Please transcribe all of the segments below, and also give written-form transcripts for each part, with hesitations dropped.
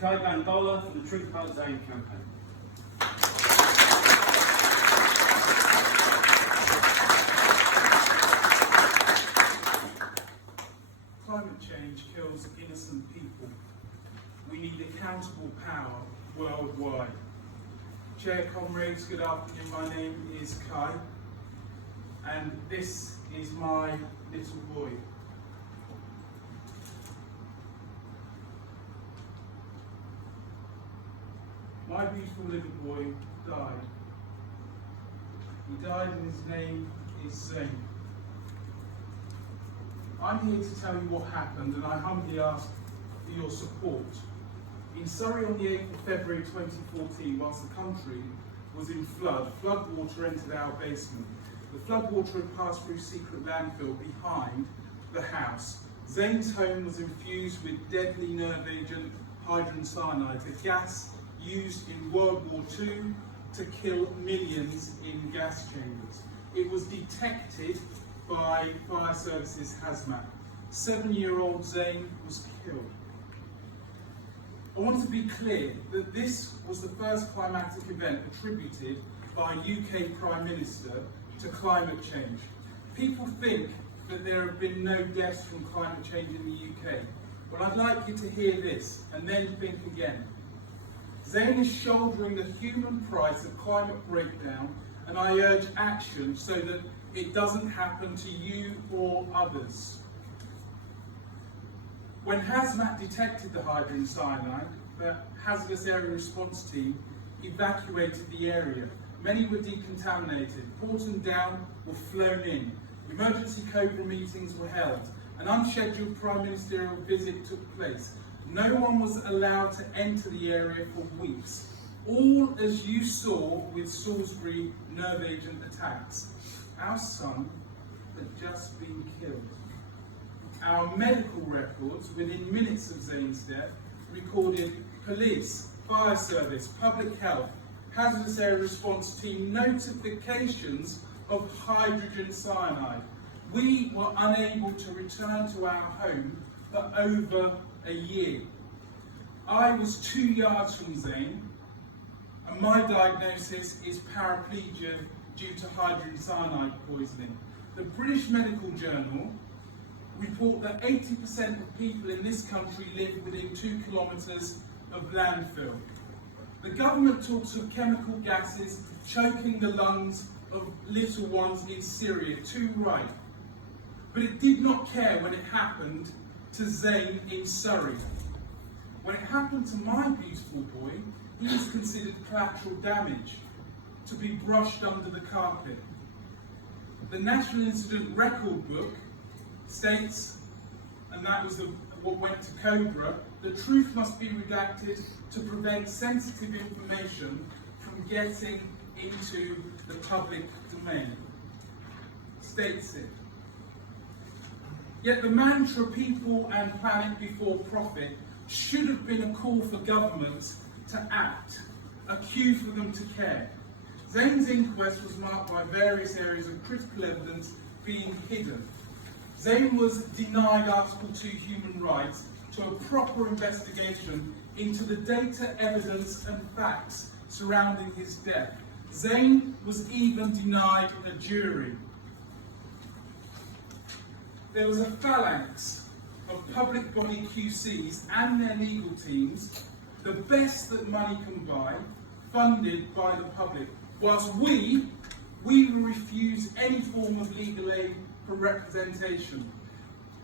Kye Gbangbola for the Truth About Zane campaign. Climate change kills innocent people. We need accountable power worldwide. Chair, comrades, good afternoon. My name is Kye, and this is my little boy. My beautiful little boy died. He died and his name is Zane. I'm here to tell you what happened, and I humbly ask for your support. In Surrey on the 8th of February 2014, whilst the country was in flood water entered our basement. The flood water had passed through secret landfill behind the house. Zane's home was infused with deadly nerve agent hydrogen cyanide, a gas used in World War II to kill millions in gas chambers. It was detected by fire services hazmat. 7-year-old Zane was killed. I want to be clear that this was the first climatic event attributed by a UK Prime Minister to climate change. People think that there have been no deaths from climate change in the UK. Well, I'd like you to hear this and then think again. Zane is shouldering the human price of climate breakdown, and I urge action so that it doesn't happen to you or others. When hazmat detected the hydrogen cyanide, the hazardous area response team evacuated the area. Many were decontaminated. Port and down were flown in. Emergency COBRA meetings were held. An unscheduled prime ministerial visit took place. No one was allowed to enter the area for weeks. All as you saw with Salisbury nerve agent attacks. Our son had just been killed. Our medical records, within minutes of Zane's death, recorded police, fire service, public health, hazardous area response team notifications of hydrogen cyanide. We were unable to return to our home for over a year. I was 2 yards from Zane, and my diagnosis is paraplegia due to hydrogen cyanide poisoning. The British Medical Journal report that 80% of people in this country live within 2 kilometres of landfill. The government talks of chemical gases choking the lungs of little ones in Syria, too right. But it did not care when it happened to Zane in Surrey. When it happened to my beautiful boy, he was considered collateral damage, to be brushed under the carpet. The National Incident Record Book states, and that was what went to COBRA, the truth must be redacted to prevent sensitive information from getting into the public domain. States it. Yet the mantra people and planet before profit should have been a call for governments to act, a cue for them to care. Zane's inquest was marked by various areas of critical evidence being hidden. Zane was denied Article 2 human rights to a proper investigation into the data, evidence and facts surrounding his death. Zane was even denied a jury. There was a phalanx of public body QCs and their legal teams, the best that money can buy, funded by the public, whilst we will refuse any form of legal aid for representation.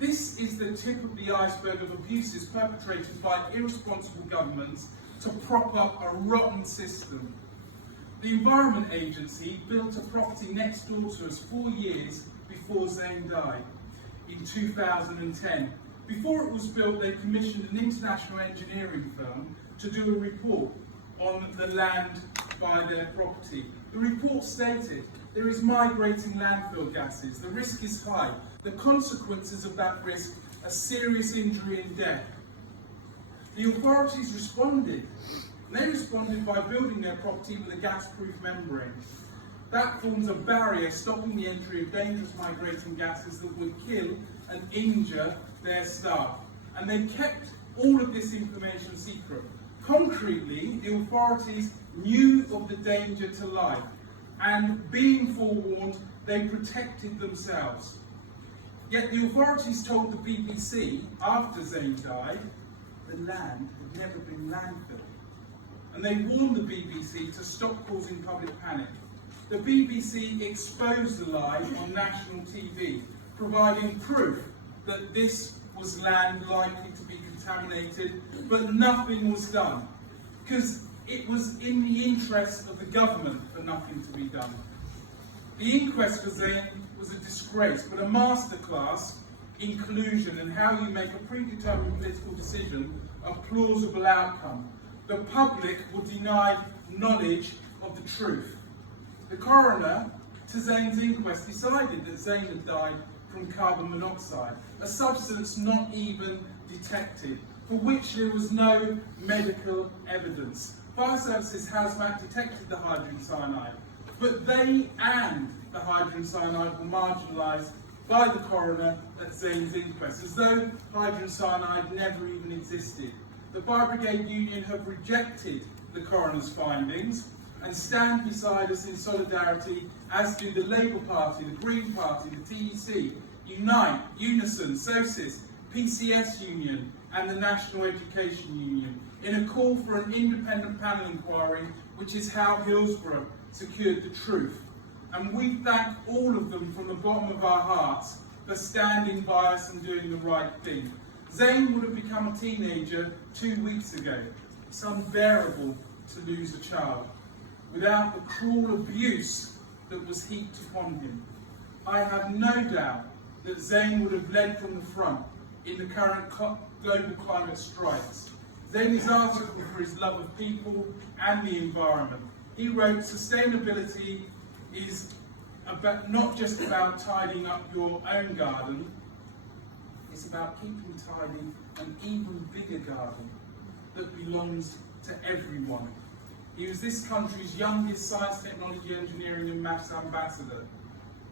This is the tip of the iceberg of abuses perpetrated by irresponsible governments to prop up a rotten system. The Environment Agency built a property next door to us 4 years before Zane died, in 2010. Before it was built, they commissioned an international engineering firm to do a report on the land by their property. The report stated, there is migrating landfill gases, the risk is high, the consequences of that risk are serious injury and death. The authorities responded. They responded by building their property with a gas-proof membrane. That forms a barrier stopping the entry of dangerous migrating gases that would kill and injure their staff. And they kept all of this information secret. Concretely, the authorities knew of the danger to life, and being forewarned, they protected themselves. Yet the authorities told the BBC, after Zane died, the land had never been landfilled. And they warned the BBC to stop causing public panic. The BBC exposed the lie on national TV, providing proof that this was land likely to be contaminated, but nothing was done, because it was in the interest of the government for nothing to be done. The inquest for Zane was a disgrace, but a masterclass in collusion and how you make a predetermined political decision a plausible outcome. The public were denied knowledge of the truth. The coroner to Zane's inquest decided that Zane had died from carbon monoxide, a substance not even detected, for which there was no medical evidence. Fire Services hazmat detected the hydrogen cyanide, but they and the hydrogen cyanide were marginalised by the coroner at Zane's inquest, as though hydrogen cyanide never even existed. The Fire Brigade Union have rejected the coroner's findings and stand beside us in solidarity, as do the Labour Party, the Green Party, the TEC, Unite, Unison, Socialist, PCS Union and the National Education Union, in a call for an independent panel inquiry, which is how Hillsborough secured the truth. And we thank all of them from the bottom of our hearts for standing by us and doing the right thing. Zane would have become a teenager 2 weeks ago. It's unbearable to lose a child without the cruel abuse that was heaped upon him. I have no doubt that Zane would have led from the front in the current global climate strikes. Zane is article for his love of people and the environment. He wrote, "Sustainability is not just about tidying up your own garden, it's about keeping tidy an even bigger garden that belongs to everyone." He was this country's youngest science, technology, engineering and maths ambassador.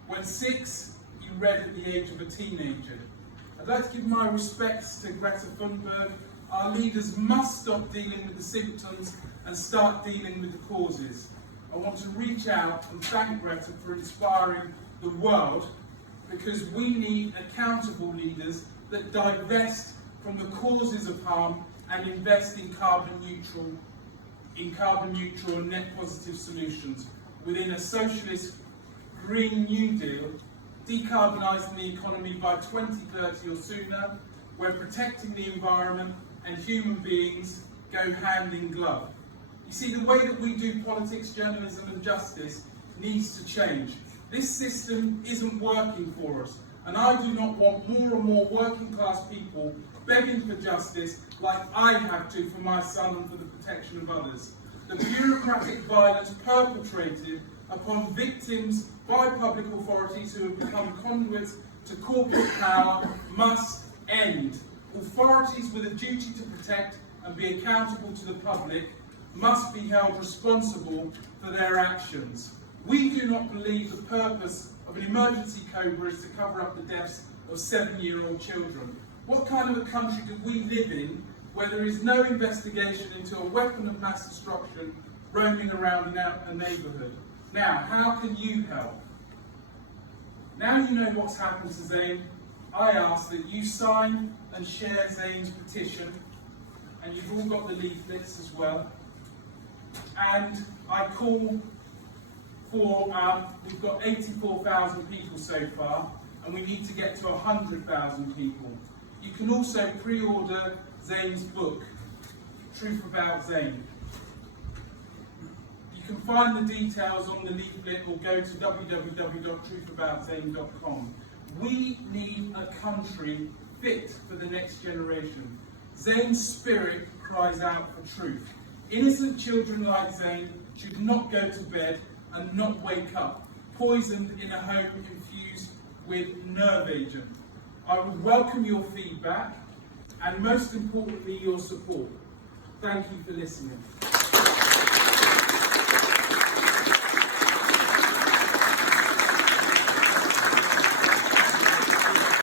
When 6, he read at the age of a teenager. I'd like to give my respects to Greta Thunberg. Our leaders must stop dealing with the symptoms and start dealing with the causes. I want to reach out and thank Greta for inspiring the world, because we need accountable leaders that divest from the causes of harm and invest in carbon neutral and net positive solutions within a socialist Green New Deal, decarbonising the economy by 2030 or sooner, where protecting the environment and human beings go hand in glove. You see, the way that we do politics, journalism and justice needs to change. This system isn't working for us, and I do not want more and more working class people begging for justice like I have to for my son and for the protection of others. The bureaucratic violence perpetrated upon victims by public authorities who have become conduits to corporate power must end. Authorities with a duty to protect and be accountable to the public must be held responsible for their actions. We do not believe the purpose of an emergency cobra is to cover up the deaths of 7-year-old children. What kind of a country do we live in where there is no investigation into a weapon of mass destruction roaming around a neighbourhood? Now, how can you help? Now you know what's happened to Zane, I ask that you sign and share Zane's petition, and you've all got the leaflets as well. And I call for, we've got 84,000 people so far, and we need to get to 100,000 people. You can also pre-order Zane's book, Truth About Zane. You can find the details on the leaflet or go to www.truthaboutzane.com. We need a country fit for the next generation. Zane's spirit cries out for truth. Innocent children like Zane should not go to bed and not wake up, poisoned in a home infused with nerve agent. I would welcome your feedback and most importantly your support. Thank you for listening.